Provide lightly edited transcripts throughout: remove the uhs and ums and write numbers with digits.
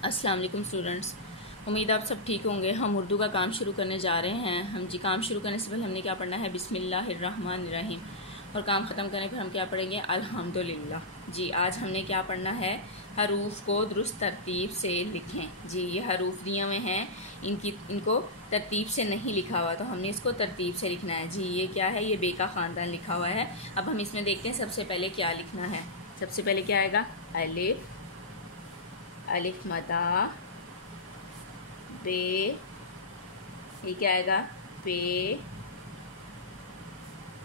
अस्सलाम वालेकुम स्टूडेंट्स, उम्मीद आप सब ठीक होंगे। हम उर्दू का काम शुरू करने जा रहे हैं। काम शुरू करने से पहले हमने क्या पढ़ना है? बिस्मिल्लाहिर्रहमानिर्रहीम। और काम ख़त्म करने पर हम क्या पढ़ेंगे? अल्हम्दुलिल्लाह। जी, आज हमने क्या पढ़ना है? हरूफ को दुरुस्त तरतीब से लिखें। जी, ये हरूफ दिए हुए हैं, इनको तरतीब से नहीं लिखा हुआ, तो हमने इसको तरतीब से लिखना है। जी, ये क्या है? ये बे का ख़ानदान लिखा हुआ है। अब हम इसमें देखते हैं सबसे पहले क्या लिखना है। सबसे पहले क्या आएगा? अलिफ, अलिफ मदा, बे, ये क्या आएगा? बे,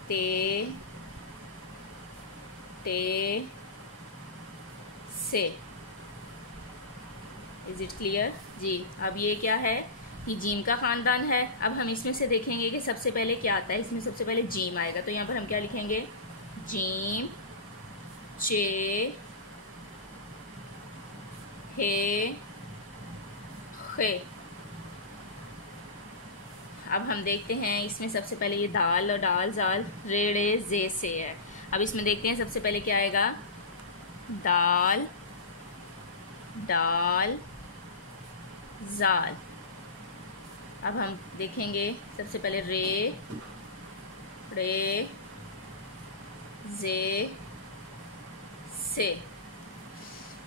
ते, टे, से। Is it clear? जी, अब ये क्या है? ये जीम का खानदान है। अब हम इसमें से देखेंगे कि सबसे पहले क्या आता है। इसमें सबसे पहले जीम आएगा, तो यहाँ पर हम क्या लिखेंगे? जीम, चे, हे, खे। अब हम देखते हैं इसमें सबसे पहले ये दाल और डाल जाल रेड़े जे से है। अब इसमें देखते हैं सबसे पहले क्या आएगा? दाल, डाल, जाल। अब हम देखेंगे सबसे पहले रे, रे, जे, से।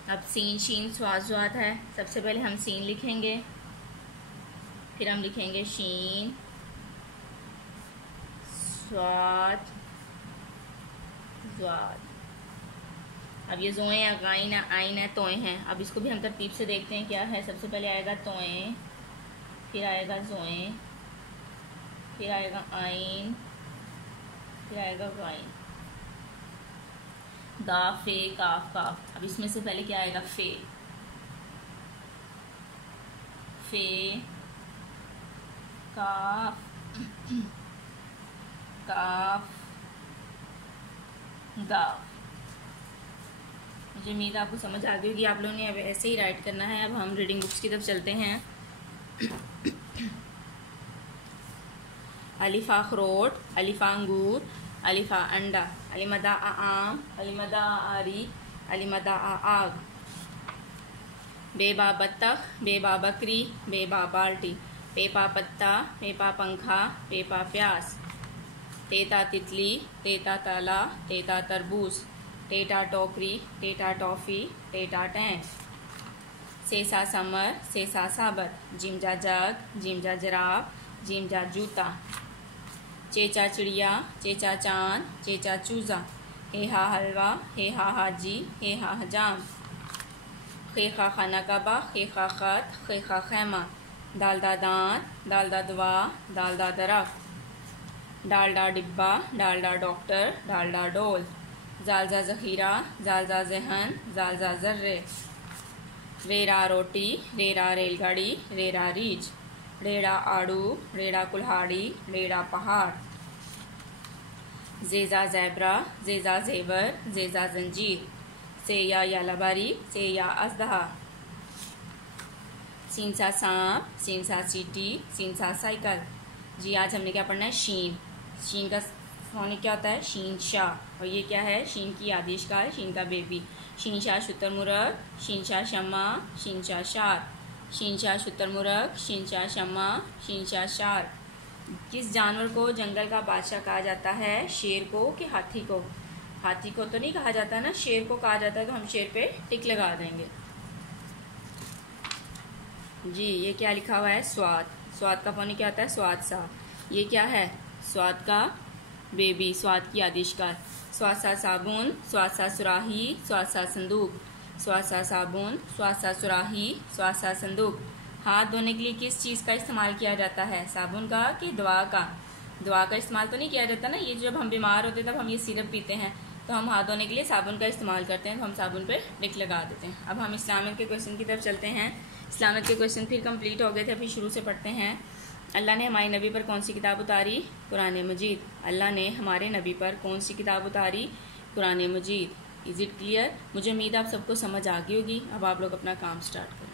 अब सीन, शीन, स्वाद, स्वाद है। सबसे पहले हम सीन लिखेंगे, फिर हम लिखेंगे शीन, स्वाद, स्वाद। अब ये जोएं या गाइन है, आइन है, तोएं हैं। अब इसको भी हम तरतीब से देखते हैं क्या है। सबसे पहले आएगा तोएं, फिर आएगा जोएं, फिर आएगा आइन, फिर आएगा गाइन। दा, फे, काफ, काफ। अब इसमें से पहले क्या आएगा? फे, फे, काफ, काफ, गाफ। मुझे उम्मीद आपको समझ आ गई होगी। आप लोगों ने अब ऐसे ही राइट करना है। अब हम रीडिंग बुक्स की तरफ चलते हैं। अलिफा अखरोट, अलिफा अंगूर, अलिफा अंडा, अलिमदा आम, अलिमदा आरी, अलिमदा आग। बेबा बत्तख, बेबा बकरी, बेबा बाल्टी, पेपा पत्ता, पेपा पंखा, पेपा प्यास। तेता तितली, तेता ताला, तेता तरबूज, टेटा टोकरी, टेटा टॉफ़ी, टेटा टैंक। सेसा समर, सेसा साबर, जिमजा जग, जिमजा जराब, जिमजा जूता। चेचा चिड़िया, चेचा चांद, चेचा चूजा, हेहा हलवा, हेहा हाजी, हेहा हजाम। खेखा खाना कबा, खेखा खत, खेखा खैमा। दालदा दांत, दालदा दुआ, दालदा दरख्त। डालडा डिब्बा, डालडा डॉक्टर, डालडा डोल। जालजा जखीरा, जालजा जहन, जालजा जर्रे। रेरा रोटी, रेरा रेलगाड़ी, रेरा रीछ। रेड़ा आड़ू, रेड़ा कुल्हाड़ी, रेड़ा पहाड़। जेजा जैबरा, जेजा जेवर, जेजा जंजीर। सेया यालाबारी, सेया अजदहा। सीनसा सांप, सीनसा चीटी, सीनसा साइकिल। जी, आज हमने क्या पढ़ना है? शीन। शीन का फोनिक क्या होता है? शीन शाह। और ये क्या है? शीन की आदिश का है, शीन का बेबी। शीन शाह शुतुरमुर्ग, शीन शाह शम्मा, शीन शाह शार। शीन शाह शुतुरमुर्ग, शीन शाह शम्मा, शीन शाह शार। किस जानवर को जंगल का बादशाह कहा जाता है? शेर को कि हाथी को? हाथी को तो नहीं कहा जाता ना, शेर को कहा जाता है। तो हम शेर पे टिक लगा देंगे। जी, ये क्या लिखा हुआ है? स्वाद। स्वाद का फोनिक क्या होता है? स्वाद सा। ये क्या है? स्वाद का बेबी, स्वाद की आदिश का। स्वाद सा साबुन, स्वाद सा सुराही, स्वाद सा संदूक। स्वाद सा साबुन, स्वाद सा सुराही, स्वाद सा संदूक। हाथ धोने के लिए किस चीज़ का इस्तेमाल किया जाता है? साबुन का कि दवा का? दवा का इस्तेमाल तो नहीं किया जाता ना। ये जब हम बीमार होते हैं तब हम ये सिरप पीते हैं, तो हम हाथ धोने के लिए साबुन का इस्तेमाल करते हैं, तो हम साबुन पे टिक लगा देते हैं। अब हम इस्लामिक के क्वेश्चन की तरफ चलते हैं। इस्लामिक के क्वेश्चन फिर कंप्लीट हो गए थे, अभी शुरू से पढ़ते हैं। अल्लाह ने हमारे नबी पर कौन सी किताब उतारी? कुरान मजीद। अल्लाह ने हमारे नबी पर कौन सी किताब उतारी? Quran Majeed. Is it clear? मुझे उम्मीद आप सबको समझ आ गई होगी। अब आप लोग अपना काम स्टार्ट करें।